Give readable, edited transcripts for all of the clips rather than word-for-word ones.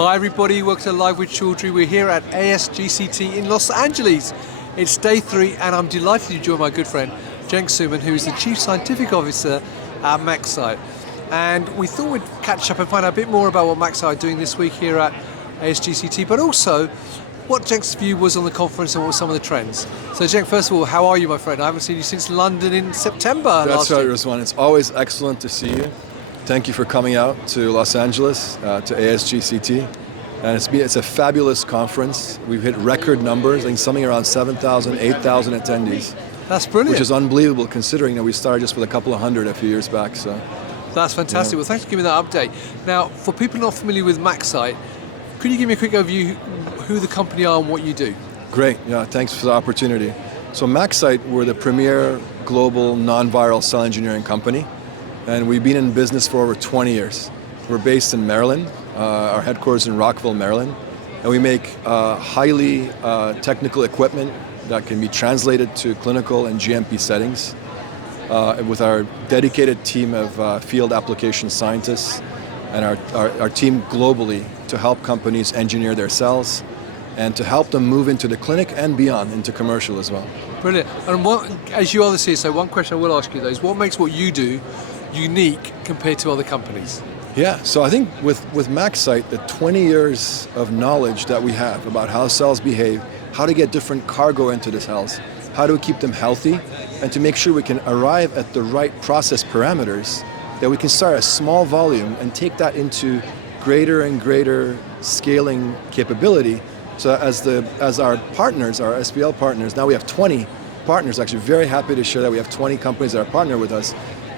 Hi everybody, welcome to Live with Chaudhry. We're here at ASGCT in Los Angeles. It's day 3 and I'm delighted to join my good friend Cenk, who is the Chief Scientific Officer at MaxCyte. And we thought we'd catch up and find out a bit more about what MaxCyte are doing this week here at ASGCT, but also what Cenk's view was on the conference and what were some of the trends. So Cenk, first of all, how are you, my friend? I haven't seen you since London in September. That's right, Rizwan. It's always excellent to see you. Thank you for coming out to Los Angeles, to ASGCT. And it's a fabulous conference. We've hit record numbers, I think something around 7,000, 8,000 attendees. That's brilliant. Which is unbelievable considering that we started just with a couple of hundred a few years back. So that's fantastic. Yeah. Well, thanks for giving that update. Now, for people not familiar with MaxCyte, could you give me a quick overview who the company are and what you do? Great, yeah, thanks for the opportunity. So MaxCyte, we're the premier global non-viral cell engineering company, and we've been in business for over 20 years. We're based in Maryland, our headquarters in Rockville, Maryland, and we make highly technical equipment that can be translated to clinical and GMP settings with our dedicated team of field application scientists and our team globally to help companies engineer their cells and to help them move into the clinic and beyond, into commercial as well. Brilliant. And as you are the CSO, one question I will ask you though is what makes what you do unique compared to other companies? Yeah, so I think with MaxCyte, the 20 years of knowledge that we have about how cells behave, how to get different cargo into the cells, how to keep them healthy, and to make sure we can arrive at the right process parameters, that we can start a small volume and take that into greater and greater scaling capability. So as our partners, our SPL partners, now we have 20 partners, actually very happy to share that we have 20 companies that are partner with us.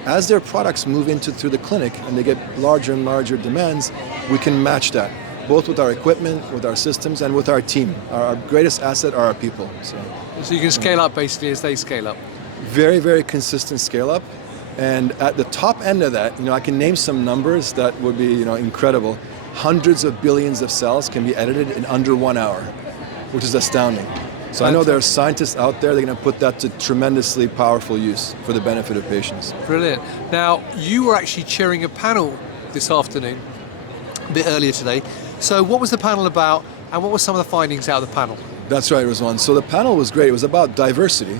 As their products move through the clinic and they get larger and larger demands, we can match that, both with our equipment, with our systems, and with our team. Our greatest asset are our people. So you can scale up basically as they scale up. Very, very consistent scale up. And at the top end of that, I can name some numbers that would be, incredible. Hundreds of billions of cells can be edited in under 1 hour, which is astounding. So I know there are scientists out there that are going to put that to tremendously powerful use for the benefit of patients. Brilliant. Now, you were actually chairing a panel this afternoon, a bit earlier today. So what was the panel about and what were some of the findings out of the panel? That's right, Rizwan. So the panel was great. It was about diversity,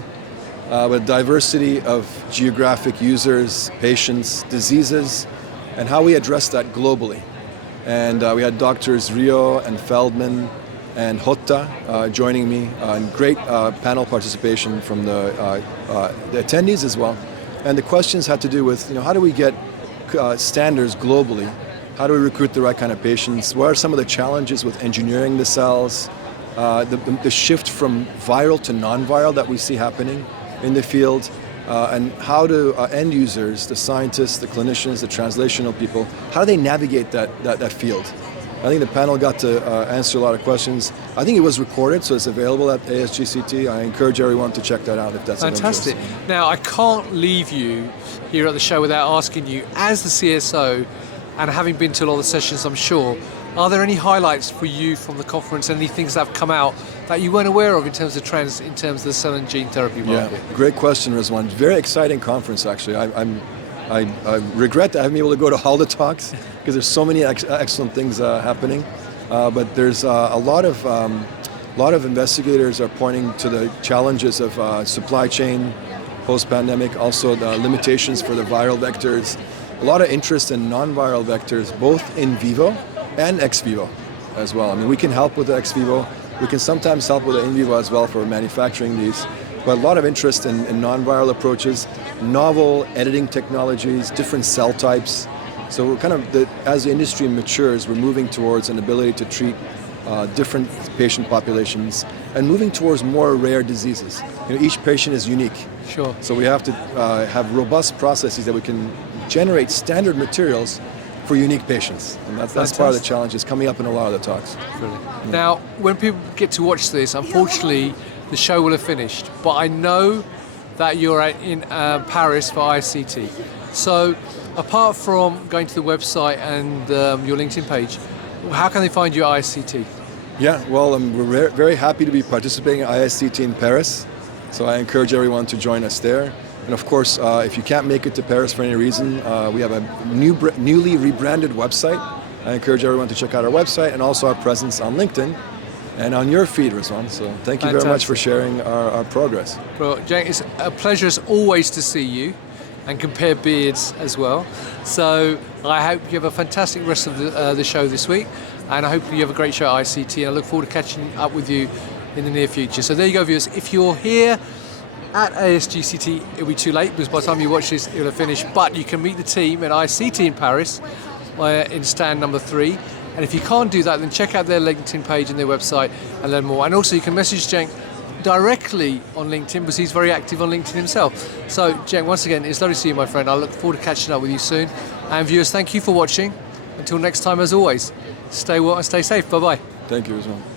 but diversity of geographic users, patients, diseases, and how we address that globally. And we had doctors Rio and Feldman and Hotta joining me, and great panel participation from the attendees as well. And the questions had to do with, how do we get standards globally? How do we recruit the right kind of patients? What are some of the challenges with engineering the cells? The shift from viral to non-viral that we see happening in the field, and how do end users, the scientists, the clinicians, the translational people, how do they navigate that field? I think the panel got to answer a lot of questions. I think it was recorded, so it's available at ASGCT. I encourage everyone to check that out if that's fantastic. Of interest. Now, I can't leave you here at the show without asking you, as the CSO, and having been to a lot of the sessions, I'm sure, are there any highlights for you from the conference, any things that have come out that you weren't aware of in terms of trends, in terms of the cell and gene therapy market? Yeah, great question, Rizwan. Very exciting conference, actually. I regret that I haven't been able to go to all the talks because there's so many excellent things happening. But there's a lot of investigators are pointing to the challenges of supply chain post-pandemic, also the limitations for the viral vectors. A lot of interest in non-viral vectors, both in vivo and ex vivo as well. I mean, we can help with the ex vivo. We can sometimes help with the in vivo as well for manufacturing these. But a lot of interest in non-viral approaches, novel editing technologies, different cell types. So we're kind of, as the industry matures, we're moving towards an ability to treat different patient populations and moving towards more rare diseases. Each patient is unique. Sure. So we have to have robust processes that we can generate standard materials for unique patients. And that's part of the challenge is coming up in a lot of the talks. Brilliant. Yeah. Now, when people get to watch this, unfortunately, the show will have finished, but I know that you're in Paris for ISCT. So apart from going to the website and your LinkedIn page, how can they find you at ISCT? Yeah, well, we're very happy to be participating at ISCT in Paris. So I encourage everyone to join us there. And of course, if you can't make it to Paris for any reason, we have a newly rebranded website I encourage everyone to check out our website and also our presence on LinkedIn and on your feed, Rizwan. So thank you very much for sharing our progress. Well, Cenk, it's a pleasure as always to see you and compare beards as well. So I hope you have a fantastic rest of the show this week, and I hope you have a great show at ICT, and I look forward to catching up with you in the near future. So there you go, viewers. If you're here at ASGCT, it'll be too late because by the time you watch this, it'll have finished. But you can meet the team at ICT in Paris in stand number 3. And if you can't do that, then check out their LinkedIn page and their website and learn more. And also you can message Cenk directly on LinkedIn because he's very active on LinkedIn himself. So Cenk, once again, it's lovely to see you, my friend. I look forward to catching up with you soon. And viewers, thank you for watching. Until next time, as always, stay well and stay safe. Bye-bye. Thank you, Rizwan.